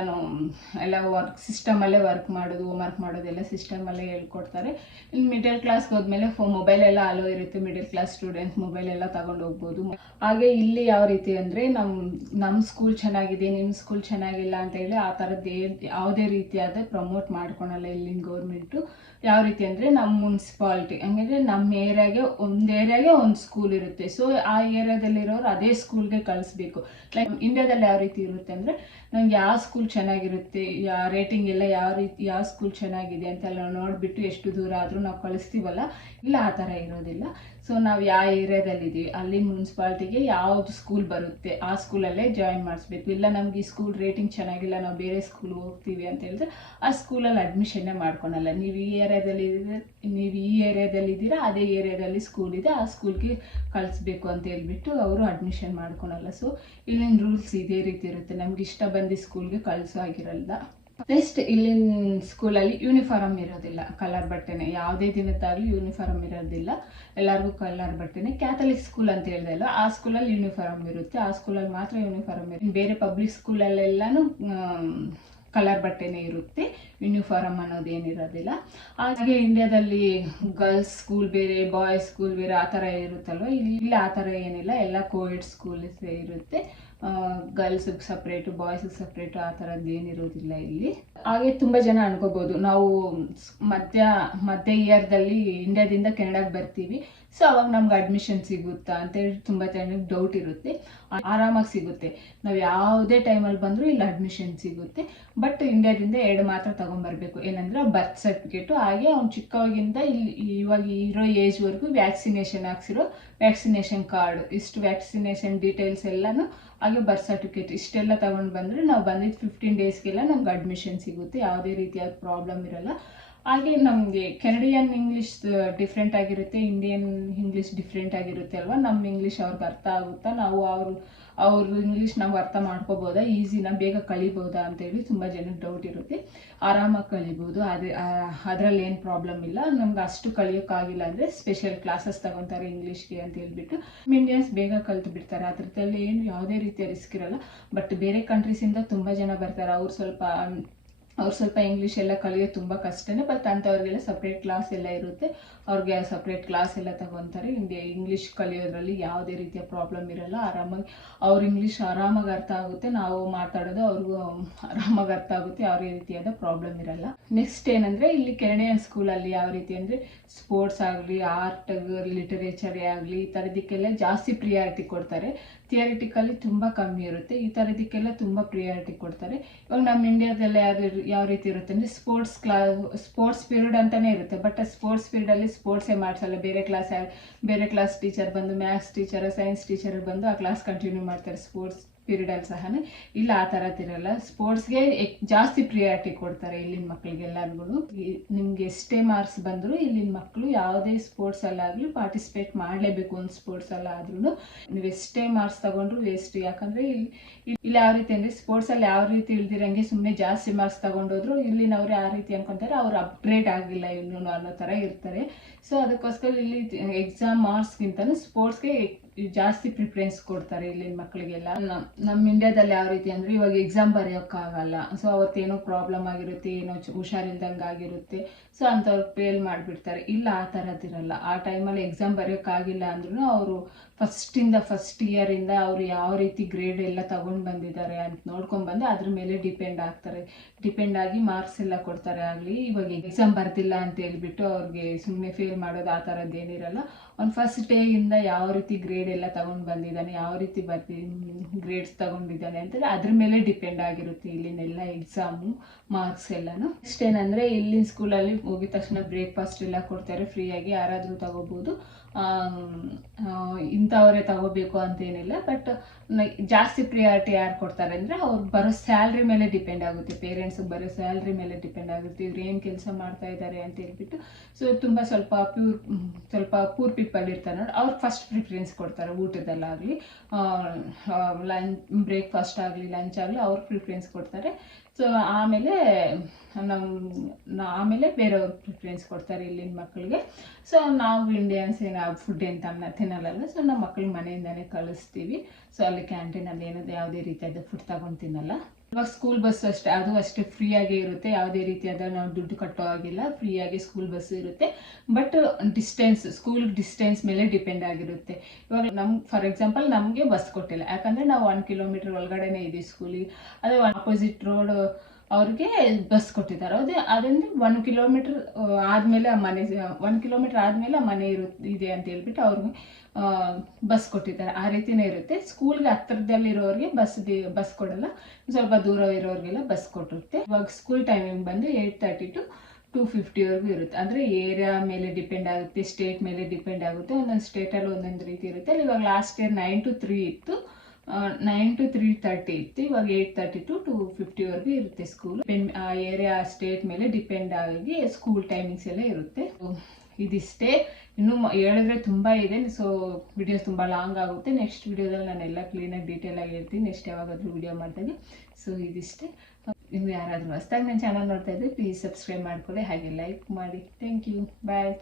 ಎಲ್ಲ ವರ್ಕ್ ಸಿಸ್ಟಮಲ್ಲೇ ವರ್ಕ್ ಮಾಡೋದು ಹೋಮ್ ವರ್ಕ್ ಮಾಡೋದೆಲ್ಲ ಸಿಸ್ಟಮಲ್ಲೇ ಹೇಳ್ಕೊಡ್ತಾರೆ. ಇಲ್ಲಿ ಮಿಡಲ್ ಕ್ಲಾಸ್ಗೆ ಹೋದ್ಮೇಲೆ ಫೋ ಮೊಬೈಲ್ ಎಲ್ಲ ಅಲೋ ಇರುತ್ತೆ ಮಿಡಲ್ ಕ್ಲಾಸ್ ಸ್ಟೂಡೆಂಟ್ಸ್ ಮೊಬೈಲ್ ಎಲ್ಲ ತಗೊಂಡು ಹೋಗ್ಬೋದು. ಹಾಗೆ ಇಲ್ಲಿ ಯಾವ ರೀತಿ ಅಂದ್ರೆ ನಮ್ಮ ನಮ್ ಸ್ಕೂಲ್ ಚೆನ್ನಾಗಿದೆ ನಿಮ್ಮ ಸ್ಕೂಲ್ ಚೆನ್ನಾಗಿಲ್ಲ ಅಂತ ಹೇಳಿ ಆ ಥರದ್ದು ಯಾವುದೇ ರೀತಿಯಾದ ಪ್ರಮೋಟ್ ಮಾಡ್ಕೊಳಲ್ಲ ಇಲ್ಲಿನ ಗೌರ್ಮೆಂಟು ಯಾವ ರೀತಿ ಅಂದ್ರೆ ನಮ್ಮ ಮುನ್ಸಿಪಾಲ್ಟಿ ಹಂಗಂದ್ರೆ ನಮ್ಮ ಏರಿಯಾಗೆ ಒಂದ್ ಏರಿಯಾಗೆ ಒಂದು ಸ್ಕೂಲ್ ಇರುತ್ತೆ. ಸೊ ಆ ಏರಿಯಾದಲ್ಲಿರೋರು ಅದೇ ಸ್ಕೂಲ್ಗೆ ಕಳಿಸ್ಬೇಕು. ಲೈಕ್ ಇಂಡಿಯಾದಲ್ಲಿ ಯಾವ ರೀತಿ ಇರುತ್ತೆ ಅಂದ್ರೆ ನಂಗೆ ಯಾವ ಸ್ಕೂಲ್ ಚೆನ್ನಾಗಿರುತ್ತೆ, ಯಾ ರೇಟಿಂಗ್ ಎಲ್ಲ ಯಾವ ರೀತಿ ಯಾವ ಸ್ಕೂಲ್ ಚೆನ್ನಾಗಿದೆ ಅಂತೆಲ್ಲ ನೋಡ್ಬಿಟ್ಟು ಎಷ್ಟು ದೂರ ಆದ್ರೂ ನಾವು ಕಳಿಸ್ತೀವಲ್ಲ, ಇಲ್ಲ ಆ ಥರ ಇರೋದಿಲ್ಲ. ಸೊ ನಾವು ಯಾವ ಏರಿಯಾದಲ್ಲಿದ್ದೀವಿ, ಅಲ್ಲಿ ಮುನ್ಸಿಪಾಲ್ಟಿಗೆ ಯಾವ್ದು ಸ್ಕೂಲ್ ಬರುತ್ತೆ, ಆ ಸ್ಕೂಲಲ್ಲೇ ಜಾಯಿನ್ ಮಾಡಿಸ್ಬೇಕು. ಇಲ್ಲ ನಮ್ಗೆ ಈ ಸ್ಕೂಲ್ ರೇಟಿಂಗ್ ಚೆನ್ನಾಗಿಲ್ಲ, ನಾವು ಬೇರೆ ಸ್ಕೂಲ್ ಹೋಗ್ತೀವಿ ಅಂತ ಹೇಳಿದ್ರೆ, ಆ ಸ್ಕೂಲಲ್ಲಿ ಅಡ್ಮಿಷನ್ನೇ ಮಾಡ್ಕೊಳಲ್ಲ. ನೀವು ಈ ಏರಿಯಾದಲ್ಲಿ ನೀವು ಈ ಏರಿಯಾದಲ್ಲಿ ಇದ್ದೀರಾ, ಅದೇ ಏರಿಯಾದಲ್ಲಿ ಸ್ಕೂಲ್ ಇದೆ, ಆ ಸ್ಕೂಲ್ಗೆ ಕಳಿಸ್ಬೇಕು ಅಂತ ಹೇಳ್ಬಿಟ್ಟು ಅವರು ಅಡ್ಮಿಷನ್ ಮಾಡ್ಕೊಳಲ್ಲ. ಸೊ ಇಲ್ಲಿನ ರೂಲ್ಸ್ ಇದೇ ರೀತಿ ಇರುತ್ತೆ. ನಮ್ಗೆ ಇಷ್ಟ ಬಂದು ಸ್ಕೂಲ್ಗೆ ಕಳಿಸೋ ಆಗಿರಲ್ಲ ನೆಕ್ಸ್ಟ್ ಇಲ್ಲಿನ ಸ್ಕೂಲಲ್ಲಿ ಯೂನಿಫಾರ್ಮ್ ಇರೋದಿಲ್ಲ ಕಲರ್ ಬಟ್ಟೆನೆ. ಯಾವುದೇ ದಿನದಾಗ್ಲೂ ಯೂನಿಫಾರ್ಮ್ ಇರೋದಿಲ್ಲ. ಎಲ್ಲರಿಗೂ ಕಲರ್ ಬಟ್ಟೆನೆ. ಕ್ಯಾಥಲಿಕ್ ಸ್ಕೂಲ್ ಅಂತ ಹೇಳ್ದೆ ಅಲ್ಲ ಆ ಸ್ಕೂಲಲ್ಲಿ ಯೂನಿಫಾರ್ಮ್ ಇರುತ್ತೆ. ಆ ಸ್ಕೂಲಲ್ಲಿ ಮಾತ್ರ ಯೂನಿಫಾರ್ಮ್ ಇರುತ್ತೆ. ಬೇರೆ ಪಬ್ಲಿಕ್ ಸ್ಕೂಲಲ್ಲೆಲ್ಲಾನು ಕಲರ್ ಬಟ್ಟೆನೇ ಇರುತ್ತೆ. ಯೂನಿಫಾರ್ಮ್ ಅನ್ನೋದೇನಿರೋದಿಲ್ಲ. ಹಾಗೆ ಇಂಡಿಯಾದಲ್ಲಿ ಗರ್ಲ್ಸ್ ಸ್ಕೂಲ್ ಬೇರೆ ಬಾಯ್ಸ್ ಸ್ಕೂಲ್ ಬೇರೆ ಆ ಥರ ಇರುತ್ತಲ್ವ? ಇಲ್ಲಿ, ಆ ಥರ ಏನಿಲ್ಲ. ಎಲ್ಲ ಕೋವಿಡ್ ಸ್ಕೂಲ್ಸ್ ಇರುತ್ತೆ. ಗರ್ಲ್ಸಿಗೆ ಸಪ್ರೇಟು ಬಾಯ್ಸಿಗೆ ಸಪ್ರೇಟು ಆ ಥರದ್ದು ಏನಿರೋದಿಲ್ಲ ಇಲ್ಲಿ. ಹಾಗೆ ತುಂಬ ಜನ ಅನ್ಕೋಬೋದು. ನಾವು ಮಧ್ಯ ಮಧ್ಯ ಇಯರ್ದಲ್ಲಿ ಇಂಡಿಯಾದಿಂದ ಕೆನಡಾಗೆ ಬರ್ತೀವಿ. ಸೊ ಅವಾಗ ನಮ್ಗೆ ಅಡ್ಮಿಷನ್ ಸಿಗುತ್ತಾ ಅಂತೇಳಿ ತುಂಬ ಜನಕ್ಕೆ ಡೌಟ್ ಇರುತ್ತೆ. ಆರಾಮಾಗಿ ಸಿಗುತ್ತೆ. ನಾವು ಯಾವುದೇ ಟೈಮಲ್ಲಿ ಬಂದರೂ ಇಲ್ಲಿ ಅಡ್ಮಿಷನ್ ಸಿಗುತ್ತೆ. ಬಟ್ ಇಂಡಿಯಾದಿಂದ ಎರಡು ಮಾತ್ರ ತೊಗೊಂಬರ್ಬೇಕು. ಏನಂದರೆ ಬರ್ತ್ ಸರ್ಟಿಫಿಕೇಟು ಹಾಗೆ ಅವ್ನು ಚಿಕ್ಕವಾಗಿಂದ ಇಲ್ಲಿ, ಇವಾಗ ಇರೋ ಏಜ್ವರೆಗೂ ವ್ಯಾಕ್ಸಿನೇಷನ್ ಹಾಕ್ಸಿರೋ ವ್ಯಾಕ್ಸಿನೇಷನ್ ಕಾರ್ಡ್ ಇಷ್ಟು ವ್ಯಾಕ್ಸಿನೇಷನ್ ಡೀಟೇಲ್ಸ್ ಎಲ್ಲನೂ ಹಾಗೆ ಬರ್ತ್ ಸರ್ಟಿಫಿಕೇಟ್ ಇಷ್ಟೆಲ್ಲ ತಗೊಂಡು ಬಂದರೆ ನಾವು ಬಂದಿದ್ದು ಫಿಫ್ಟೀನ್ ಡೇಸ್ಗೆಲ್ಲ ನಮ್ಗೆ ಅಡ್ಮಿಷನ್ ಸಿಗುತ್ತೆ. ಯಾವುದೇ ರೀತಿಯಾದ ಪ್ರಾಬ್ಲಮ್ ಇರಲ್ಲ. ಹಾಗೆ ನಮಗೆ ಕೆನಡಿಯನ್ ಇಂಗ್ಲೀಷ್ ಡಿಫ್ರೆಂಟ್ ಆಗಿರುತ್ತೆ. ಇಂಡಿಯನ್ ಇಂಗ್ಲೀಷ್ ಡಿಫ್ರೆಂಟ್ ಆಗಿರುತ್ತೆ ಅಲ್ವಾ? ನಮ್ಮ ಇಂಗ್ಲೀಷ್ ಅವ್ರಿಗೆ ಅರ್ಥ ಆಗುತ್ತಾ? ನಾವು ಅವರು ಅವ್ರ ಇಂಗ್ಲೀಷ್ ನಾವು ಅರ್ಥ ಮಾಡ್ಕೋಬೋದಾ? ಈಸಿನ ಬೇಗ ಕಲಿಬೋದಾ ಅಂತೇಳಿ ತುಂಬ ಜನಕ್ಕೆ ಡೌಟ್ ಇರುತ್ತೆ. ಆರಾಮಾಗಿ ಕಲಿಬೋದು. ಅದೇ ಅದರಲ್ಲಿ ಏನು ಪ್ರಾಬ್ಲಮ್ ಇಲ್ಲ. ನಮ್ಗೆ ಅಷ್ಟು ಕಲಿಯೋಕ್ಕಾಗಿಲ್ಲ ಅಂದರೆ ಸ್ಪೆಷಲ್ ಕ್ಲಾಸಸ್ ತಗೊತಾರೆ ಇಂಗ್ಲೀಷ್ಗೆ ಅಂತ ಹೇಳ್ಬಿಟ್ಟು. ಇಂಡಿಯನ್ಸ್ ಬೇಗ ಕಲ್ತು ಬಿಡ್ತಾರೆ. ಅದರದಲ್ಲಿ ಏನು ಯಾವುದೇ ರೀತಿಯ ರಿಸ್ಕ್ ಇರಲ್ಲ. ಬಟ್ ಬೇರೆ ಕಂಟ್ರೀಸಿಂದ ತುಂಬ ಜನ ಬರ್ತಾರೆ. ಅವ್ರು ಸ್ವಲ್ಪ ಅವ್ರು ಸ್ವಲ್ಪ ಇಂಗ್ಲೀಷ್ ಎಲ್ಲ ಕಲಿಯೋದು ತುಂಬ ಕಷ್ಟನೇ ಬಟ್ ಅಂಥವ್ರಿಗೆಲ್ಲ ಸಪ್ರೇಟ್ ಕ್ಲಾಸ್ ಎಲ್ಲ ಇರುತ್ತೆ. ಅವ್ರಿಗೆ ಸಪ್ರೇಟ್ ಕ್ಲಾಸ್ ಎಲ್ಲ ತಗೊತಾರೆ. ಹಿಂದಿ ಇಂಗ್ಲೀಷ್ ಕಲಿಯೋದ್ರಲ್ಲಿ ಯಾವುದೇ ರೀತಿಯ ಪ್ರಾಬ್ಲಮ್ ಇರಲ್ಲ. ಆರಾಮಾಗಿ ಅವ್ರ ಇಂಗ್ಲೀಷ್ ಆರಾಮಾಗಿ ಅರ್ಥ ಆಗುತ್ತೆ. ನಾವು ಮಾತಾಡೋದು ಅವ್ರಿಗೂ ಆರಾಮಾಗಿ ಅರ್ಥ ಆಗುತ್ತೆ. ಯಾವುದೇ ರೀತಿಯಾದ ಪ್ರಾಬ್ಲಮ್ ಇರಲ್ಲ. ನೆಕ್ಸ್ಟ್ ಏನಂದರೆ, ಇಲ್ಲಿ ಕೆರಣೆಯ ಸ್ಕೂಲಲ್ಲಿ ಯಾವ ರೀತಿ ಅಂದರೆ ಸ್ಪೋರ್ಟ್ಸ್ ಆಗಲಿ ಆರ್ಟ್ ಲಿಟರೇಚರೇ ಆಗಲಿ, ಈ ಥರದಕ್ಕೆಲ್ಲ ಜಾಸ್ತಿ ಪ್ರಿಯಾರಿಟಿ ಕೊಡ್ತಾರೆ. ಥಿಯರಿಟಿಕಲಿ ತುಂಬ ಕಮ್ಮಿ ಇರುತ್ತೆ. ಈ ಥರದಕ್ಕೆಲ್ಲ ತುಂಬ ಪ್ರಿಯಾರಿಟಿ ಕೊಡ್ತಾರೆ. ಇವಾಗ ನಮ್ಮ ಇಂಡಿಯಾದಲ್ಲಿ ಯಾವ ಯಾವ ರೀತಿ ಇರುತ್ತೆ ಅಂದರೆ ಸ್ಪೋರ್ಟ್ಸ್ ಕ್ಲಾ ಸ್ಪೋರ್ಟ್ಸ್ ಪೀರಿಯಡ್ ಅಂತಲೇ ಇರುತ್ತೆ. ಬಟ್ ಸ್ಪೋರ್ಟ್ಸ್ ಪೀರಿಯಡಲ್ಲಿ ಸ್ಪೋರ್ಟ್ಸೇ ಮಾಡಿಸಲ್ಲ. ಬೇರೆ ಕ್ಲಾಸ್ ಬೇರೆ ಕ್ಲಾಸ್ ಟೀಚರ್ ಬಂದು ಮ್ಯಾಥ್ಸ್ ಟೀಚರ್ ಸೈನ್ಸ್ ಟೀಚರ್ ಬಂದು ಆ ಕ್ಲಾಸ್ ಕಂಟಿನ್ಯೂ ಮಾಡ್ತಾರೆ ಸ್ಪೋರ್ಟ್ಸ್ ಪೀರಿಯಡಲ್ಲಿ ಸಹ ಇಲ್ಲ, ಆ ಥರದ್ದಿರಲ್ಲ ಸ್ಪೋರ್ಟ್ಸ್ಗೆ ಜಾಸ್ತಿ ಪ್ರಿಯಾರಿಟಿ ಕೊಡ್ತಾರೆ ಇಲ್ಲಿನ ಮಕ್ಕಳಿಗೆಲ್ಲರಿಗೂ ನಿಮ್ಗೆ ಎಷ್ಟೇ ಮಾರ್ಕ್ಸ್ ಬಂದರೂ ಇಲ್ಲಿನ ಮಕ್ಕಳು ಯಾವುದೇ ಸ್ಪೋರ್ಟ್ಸಲ್ಲಾಗಲಿ ಪಾರ್ಟಿಸಿಪೇಟ್ ಮಾಡಲೇಬೇಕು ಒಂದು ಸ್ಪೋರ್ಟ್ಸಲ್ಲಾದ್ರೂ ನೀವು ಎಷ್ಟೇ ಮಾರ್ಕ್ಸ್ ತಗೊಂಡ್ರು ವೇಸ್ಟ್ ಯಾಕಂದರೆ ಇಲ್ಲಿ ಇಲ್ಲಿ ಯಾವ ರೀತಿ ಅಂದರೆ ಸ್ಪೋರ್ಟ್ಸಲ್ಲಿ ಯಾವ ರೀತಿ ಇಳ್ದಿರಂಗೆ ಸುಮ್ಮನೆ ಜಾಸ್ತಿ ಮಾರ್ಕ್ಸ್ ತಗೊಂಡೋದ್ರು ಇಲ್ಲಿನವ್ರು ಯಾವ ರೀತಿ ಅನ್ಕೊಂತಾರೆ. ಅವ್ರು ಅಪ್ಗ್ರೇಡ್ ಆಗಿಲ್ಲ ಇನ್ನೂ ಅನ್ನೋ ಥರ ಇರ್ತಾರೆ. ಸೊ ಅದಕ್ಕೋಸ್ಕರ ಇಲ್ಲಿ ಎಕ್ಸಾಮ್ ಮಾರ್ಕ್ಸ್ಗಿಂತಲೂ ಸ್ಪೋರ್ಟ್ಸ್ಗೆ ಜಾಸ್ತಿ ಪ್ರಿಫರೆನ್ಸ್ ಕೊಡ್ತಾರೆ ಇಲ್ಲಿನ ಮಕ್ಕಳಿಗೆಲ್ಲ. ನಮ್- ನಮ್ಮ ಇಂಡಿಯಾದಲ್ಲಿ ಯಾವ ರೀತಿ ಅಂದ್ರೆ ಇವಾಗ ಎಕ್ಸಾಮ್ ಬರೆಯೋಕ್ಕಾಗಲ್ಲ. ಸೊ ಅವತ್ತೇನೋ ಪ್ರಾಬ್ಲಮ್ ಆಗಿರುತ್ತೆ, ಏನೋ ಹುಷಾರಿಲ್ದಂಗೆ ಆಗಿರುತ್ತೆ ಸೊ ಅಂಥವ್ರು ಫೇಲ್ ಮಾಡಿಬಿಡ್ತಾರೆ. ಇಲ್ಲ, ಆ ಥರದ್ದಿರಲ್ಲ ಆ ಟೈಮಲ್ಲಿ ಎಕ್ಸಾಮ್ ಬರೆಯೋಕ್ಕಾಗಿಲ್ಲ ಅಂದ್ರೂ ಅವರು ಫಸ್ಟಿಂದ ಫಸ್ಟ್ ಇಯರಿಂದ ಅವರು ಯಾವ ರೀತಿ ಗ್ರೇಡ್ ಎಲ್ಲ ತಗೊಂಡು ಬಂದಿದ್ದಾರೆ ಅಂತ ನೋಡ್ಕೊಂಡು ಬಂದು ಅದ್ರ ಮೇಲೆ ಡಿಪೆಂಡ್ ಆಗ್ತಾರೆ. ಡಿಪೆಂಡ್ ಆಗಿ ಮಾರ್ಕ್ಸ್ ಎಲ್ಲ ಕೊಡ್ತಾರೆ ಆಗಲಿ. ಇವಾಗ ಎಕ್ಸಾಮ್ ಬರ್ತಿಲ್ಲ ಅಂತ ಹೇಳ್ಬಿಟ್ಟು ಅವ್ರಿಗೆ ಸುಮ್ಮನೆ ಫೇಲ್ ಮಾಡೋದು ಆ ಥರದ್ದು ಏನಿರಲ್ಲ. ಅವ್ನು ಫಸ್ಟ್ ಡೇಯಿಂದ ಯಾವ ರೀತಿ ಗ್ರೇಡ್ ಎಲ್ಲ ತಗೊಂಡು ಬಂದಿದ್ದಾನೆ, ಯಾವ ರೀತಿ ಬರ್ತಿ ಗ್ರೇಡ್ಸ್ ತಗೊಂಡಿದ್ದಾನೆ ಅಂತೇಳಿ ಅದ್ರ ಮೇಲೆ ಡಿಪೆಂಡ್ ಆಗಿರುತ್ತೆ ಇಲ್ಲಿನೆಲ್ಲ ಎಕ್ಸಾಮು ಮಾರ್ಕ್ಸ್ ಎಲ್ಲನೂ. ನೆಕ್ಸ್ಟ್ ಏನಂದರೆ ಇಲ್ಲಿನ ಸ್ಕೂಲಲ್ಲಿ ಹೋಗಿದ ತಕ್ಷಣ ಬ್ರೇಕ್ಫಾಸ್ಟ್ ಎಲ್ಲ ಕೊಡ್ತಾರೆ. ಫ್ರೀಯಾಗಿ ಯಾರಾದರೂ ತಗೋಬೋದು. ಇಂಥವರೇ ತಗೋಬೇಕು ಅಂತೇನಿಲ್ಲ ಬಟ್ ಜಾಸ್ತಿ ಪ್ರಿಯಾರಿಟಿ ಯಾರು ಕೊಡ್ತಾರೆ ಅಂದರೆ ಅವ್ರು ಬರೋ ಸ್ಯಾಲ್ರಿ ಮೇಲೆ ಡಿಪೆಂಡ್ ಆಗುತ್ತೆ. ಪೇರೆಂಟ್ಸಿಗೆ ಬರೋ ಸ್ಯಾಲ್ರಿ ಮೇಲೆ ಡಿಪೆಂಡ್ ಆಗುತ್ತೆ. ಇವ್ರು ಏನು ಕೆಲಸ ಮಾಡ್ತಾ ಇದ್ದಾರೆ ಅಂತ ಹೇಳ್ಬಿಟ್ಟು ಸೊ ತುಂಬ ಸ್ವಲ್ಪ ಪ್ಯೂರ್ ಸ್ವಲ್ಪ ಪೂರ್ ಪೀಪಲ್ ಇರ್ತಾರೆ ನೋಡಿ, ಅವ್ರು ಫಸ್ಟ್ ಪ್ರಿಫರೆನ್ಸ್ ಕೊಡ್ತಾರೆ ಊಟದಲ್ಲಾಗಲಿ ಲಂಚ್ ಬ್ರೇಕ್ಫಾಸ್ಟ್ ಆಗಲಿ ಲಂಚ್ ಆಗಲಿ ಅವ್ರು ಪ್ರಿಫರೆನ್ಸ್ ಕೊಡ್ತಾರೆ. ಸೊ ಆಮೇಲೆ ನಮ್ಮ ಆಮೇಲೆ ಬೇರೆಯವ್ರು ಪ್ರಿಫರೆನ್ಸ್ ಕೊಡ್ತಾರೆ ಇಲ್ಲಿನ ಮಕ್ಕಳಿಗೆ ಸೊ ನಾವು ಇಂಡಿಯನ್ಸ್ ಏನು ಫುಡ್ ಏನು ತಮ್ಮ ತಿನ್ನಲ್ಲ ಸೊ ನಮ್ಮ ಮಕ್ಳಿಗೆ ಮನೆಯಿಂದನೇ ಕಳಿಸ್ತೀವಿ. ಸೊ ಅಲ್ಲಿ ಕ್ಯಾಂಟೀನಲ್ಲಿ ಏನಾದ್ರು ಯಾವುದೇ ರೀತಿಯಾದ ಫುಡ್ ತಗೊಂಡು ತಿನ್ನಲ್ಲ. ಇವಾಗ ಸ್ಕೂಲ್ ಬಸ್ ಅಷ್ಟೇ, ಅದು ಅಷ್ಟೇ ಫ್ರೀಯಾಗಿ ಇರುತ್ತೆ. ಯಾವುದೇ ರೀತಿಯಾದ ನಾವು ದುಡ್ಡು ಕಟ್ಟೋ ಆಗಿಲ್ಲ ಫ್ರೀಯಾಗಿ ಸ್ಕೂಲ್ ಬಸ್ ಇರುತ್ತೆ. ಬಟ್ ಡಿಸ್ಟೆನ್ಸ್ ಸ್ಕೂಲ್ ಡಿಸ್ಟೆನ್ಸ್ ಮೇಲೆ ಡಿಪೆಂಡ್ ಆಗಿರುತ್ತೆ. ಇವಾಗ ನಮ್ ಫಾರ್ ಎಕ್ಸಾಂಪಲ್ ನಮಗೆ ಬಸ್ ಕೊಟ್ಟಿಲ್ಲ. ಯಾಕಂದರೆ ನಾವು ಒನ್ ಕಿಲೋಮೀಟರ್ ಒಳಗಡೆನೇ ಇದೀವಿ ಸ್ಕೂಲಿಗೆ ಅದೇ ಆಪೋಸಿಟ್ ರೋಡ್ ಅವ್ರಿಗೆ ಬಸ್ ಕೊಟ್ಟಿದ್ದಾರೆ. ಅದೇ ಅದರಿಂದ ಒನ್ ಕಿಲೋಮೀಟ್ರ್ ಆದಮೇಲೆ ಆ ಮನೆ ಒನ್ ಕಿಲೋಮೀಟ್ರ್ ಆದಮೇಲೆ ಆ ಮನೆ ಇರುತ್ತೆ ಇದೆ ಅಂತ ಹೇಳ್ಬಿಟ್ಟು ಅವ್ರಿಗೆ ಬಸ್ ಕೊಟ್ಟಿದ್ದಾರೆ. ಆ ರೀತಿಯೇ ಇರುತ್ತೆ. ಸ್ಕೂಲ್ಗೆ ಹತ್ತಿರದಲ್ಲಿರೋರಿಗೆ ಬಸ್ ಬಸ್ ಕೊಡಲ್ಲ. ಸ್ವಲ್ಪ ದೂರ ಇರೋರಿಗೆಲ್ಲ ಬಸ್ ಕೊಟ್ಟಿರುತ್ತೆ. ಇವಾಗ ಸ್ಕೂಲ್ ಟೈಮಿಂಗ್ ಬಂದು ಏಯ್ಟ್ ತರ್ಟಿ ಟು ಟೂ ಫಿಫ್ಟಿವರೆಗೂ ಇರುತ್ತೆ. ಅಂದರೆ ಏರಿಯಾ ಮೇಲೆ ಡಿಪೆಂಡ್ ಆಗುತ್ತೆ ಸ್ಟೇಟ್ ಮೇಲೆ ಡಿಪೆಂಡ್ ಆಗುತ್ತೆ. ಒಂದೊಂದು ಸ್ಟೇಟಲ್ಲಿ ಒಂದೊಂದು ರೀತಿ ಇರುತ್ತೆ. ಅಲ್ಲಿ ಇವಾಗ last year nine two three ಇತ್ತು. ನೈನ್ ಟು ತ್ರೀ ತರ್ಟಿ ಇತ್ತು. ಇವಾಗ ಏಯ್ಟ್ ತರ್ಟಿ ಟು ಟು ಫಿಫ್ಟಿವರೆಗೂ ಇರುತ್ತೆ ಸ್ಕೂಲ್ ಆ ಏರಿಯಾ ಸ್ಟೇಟ್ ಮೇಲೆ ಡಿಪೆಂಡ್ ಆಗಿ ಸ್ಕೂಲ್ ಟೈಮಿಂಗ್ಸ್ ಎಲ್ಲ ಇರುತ್ತೆ. ಇದಿಷ್ಟೇ. ಇನ್ನೂ ಹೇಳಿದ್ರೆ ತುಂಬ ಇದೆ. ಸೊ ವಿಡಿಯೋಸ್ ತುಂಬ ಲಾಂಗ್ ಆಗುತ್ತೆ. ನೆಕ್ಸ್ಟ್ ವಿಡಿಯೋದಲ್ಲಿ ನಾನು ಎಲ್ಲ ಕ್ಲೀನಾಗಿ ಆಗಿ ಹೇಳ್ತೀನಿ. ನೆಕ್ಸ್ಟ್ ಯಾವಾಗಾದರೂ ವಿಡಿಯೋ ಮಾಡ್ತೀನಿ ಸೊ ಇದಿಷ್ಟೇ. ನೀವು ಯಾರಾದರೂ ಹೊಸ್ದಾಗಿ ನನ್ನ ಚಾನಲ್ ನೋಡ್ತಾ ಇದ್ದರೆ ಪ್ಲೀಸ್ ಸಬ್ಸ್ಕ್ರೈಬ್ ಮಾಡ್ಕೊಳ್ಳಿ. ಹಾಗೆ ಲೈಕ್ ಮಾಡಿ. Thank you bye